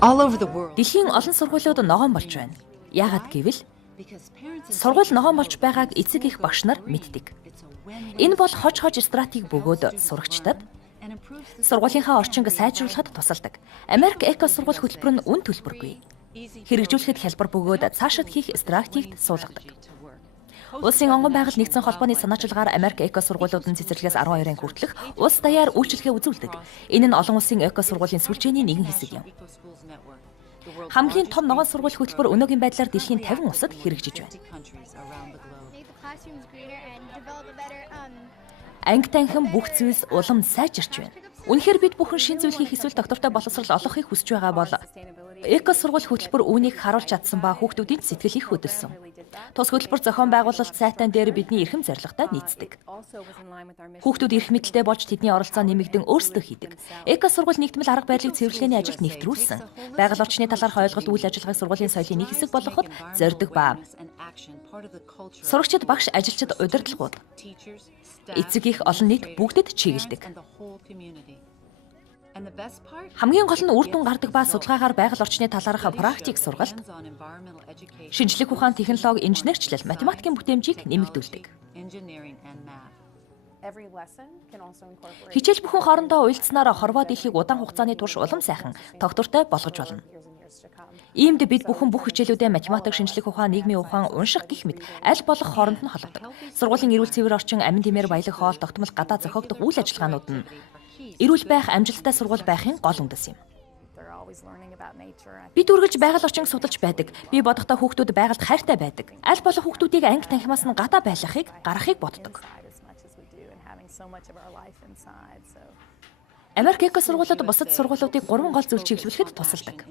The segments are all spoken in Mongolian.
all over the world. Дэлхийн олон сургуулиуд ногоон болж байна. Яагаад гэвэл сургууль ногоон болж байгааг эцэг эх багш нар мэддэг. Энэ бол хож стратеги бөгөөд сурагчдад сургуулийнхаа орчинг сайжруулахад тусалдаг. Америк эко сургууль хөтөлбөр нь үн төлбөргүй. Хэрэгжүүлэхэд хялбар бөгөөд цаашид хийх стратегид суулгадаг. Улсын онгон байгууллагын нэгдсэн холбооны санаачилгаар Америк эко сургуулиуд нь цэцэрлэгээс 12-ын хүртэлх улс даяар үйлчлэгээ үзүүлдэг. Энэ нь олон улсын эко сургуулийн сүлжээний нэгэн хэсэг юм. Хамгийн том ногоон сургууль хөтөлбөр өнөөгийн байдлаар дэлхийн 50 улсад хэрэгжиж байна. Анги танхим бүх зүйлс улам сайжирч байна. Үнэхээр бид бүхэн шин зүйл хийх эсвэл доктортой боловсрол олохыг хүсэж байгаа бол эко сургууль хөтөлбөр үүнийг харуулж чадсан ба хүүхдүүдийн сэтгэл их хөдөлсөн. Тус хөтөлбөр зохион байгуулалт сайтан дээр бидний эрхэм зорилготой нийцдэг. Хүүхдүүд эрх мэдэлтэй болж тэдний оролцоо нэмэгдэн өөрсдөө хийдэг. Эко сургууль нэгдмэл арга барилыг цэвэрлэгээний ажилд нэвтрүүлсэн. Байгаль орчны талаарх ойлголт үйл ажиллагааг сургуулийн соёлын нэг хэсэг болгоход зорьдог ба сурагчид, багш, ажилчид, удирдлагууд, эцэг их олон нийт бүгдэд чиглэдэг. Хамгийн гол нь үр дүн гардаг ба судалгаагаар байгаль орчны талаарх практик сургалт, шинжлэх ухаан, технологи, инженерчлэл, математикийн бүтээмжийг нэмэгдүүлдэг. Хичээл бүхэн хоорондоо уялдсанаар хорвоо дэлхийг удаан хугацааны турш улам сайхан тогтвортой болгож болно. Иймд бид бүхэн бүх хичээлүүдээ математик, шинжлэх ухаан, нийгмийн ухаан, унших гэх мэт аль болох хооронд нь холбодог. Сургуулийн эрүүл цэвэр орчин, амин тэмээр баялаг хоол, тогтмол гадаа зохиогдох үйл ажиллагаанууд нь эрүүл байх, амжилттай сургууль байхын гол үндэс юм. Бид үргэлж байгаль орчинг судалж байдаг. Би бодохдоо хүүхдүүд байгальд хайртай байдаг. Аль болох хүүхдүүдийг анги танхимаас нь гадаа байлгахыг, гаргахыг боддог. Америк эко сургуулиуд бусад сургуулиудыг 3 гол зүйл чиглүүлэхэд тусалдаг.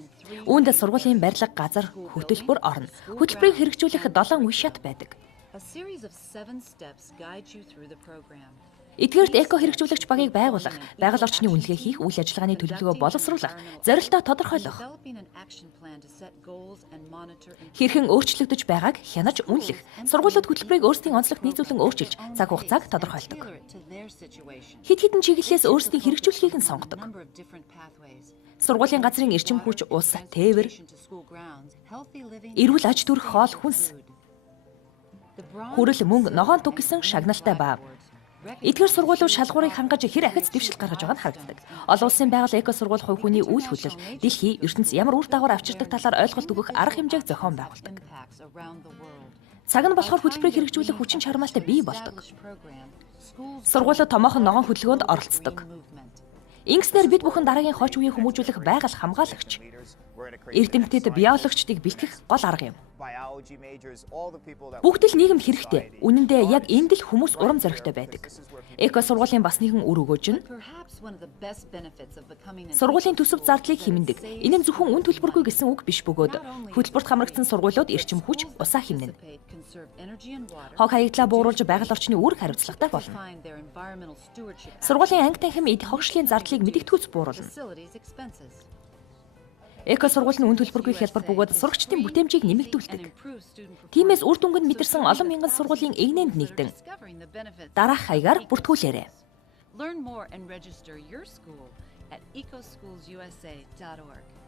Үүнд сургуулийн барилга, газар, хөтөлбөр орно. Хөтөлбөрийг хэрэгжүүлэх 7 үе шат байдаг. Эдгээрт эко хэрэгжүүлэгч багийг байгуулах, байгаль орчны үнэлгээ хийх, үйл ажиллагааны төлөвлөгөө боловсруулах, зорилтоо тодорхойлох, хэрхэн өөрчлөгдөж байгааг хянаж үнэлэх, сургуулиуд хөтөлбөрийг өөрсдийн онцлогт нийцүүлэн өөрчилж, цаг хугацааг тодорхойлдог. Хэд хэдэн чиглэлээс өөрсдийн хэрэгжүүлэхийг нь сонгодог. Сургуулийн газрын эрчим хүч, ус, тээвэр, эрүүл аж төрх хоол, хүнс, хүрэл, мөнгө, ногоон түг гэсэн шагналтай ба эдгээр сургуулиуд шалгуурыг хангаж хэр ахиц дэвшил гаргаж байгаа нь харагддаг. Олон улсын байгаль эко сургууль хувь хүний үйл хөдлөл, дэлхий, ертөнц ямар үр дагавар авчирдаг талаар ойлголт өгөх арга хэмжээг зохион байгуулдаг. Цаг нь болохоор хөтөлбөрийг хэрэгжүүлэх хүчин чармаалт бий болдог. Сургуулиуд томоохон ногоон хөдөлгөөнд оролцдог. Ингэснээр бид бүхэн дараагийн хойч үеийг хүмүүжүүлэх байгаль хамгаалагч, эрдэмтэд, биологчдыг бэлтгэх гол арга юм. Бүгд л нийгэмд хэрэгтэй. Үнэн дээр яг энд л хүмүүс урам зоригтой байдаг. Эко сургуулийн бас нэгэн үр өгөөж нь сургуулийн төсөв зардлыг хэмнэдэг. Энэ нь зөвхөн үн төлбөргүй гэсэн үг биш бөгөөд хөтөлбөрт хамрагдсан сургуулиуд эрчим хүч, усаа хэмнэнэ. Хог хаягдлаа бууруулж байгаль орчны үүрэг хариуцлагатай болно. Сургуулийн анги танхим эд хогшлын зардлыг мэдэгдхүүц бууруулна. Эко сургууль нь үн төлбөргүй хялбар бөгөөд сурагчдын бүтээмжийг нэмэгдүүлдэг. Тиймээс үр дүнг нь мэдэрсэн олон мянган сургуулийн эгнээнд нэгдэн дараах хаягаар бүртгүүлээрэй. Learn more and register your school at ecoschools.usa.org.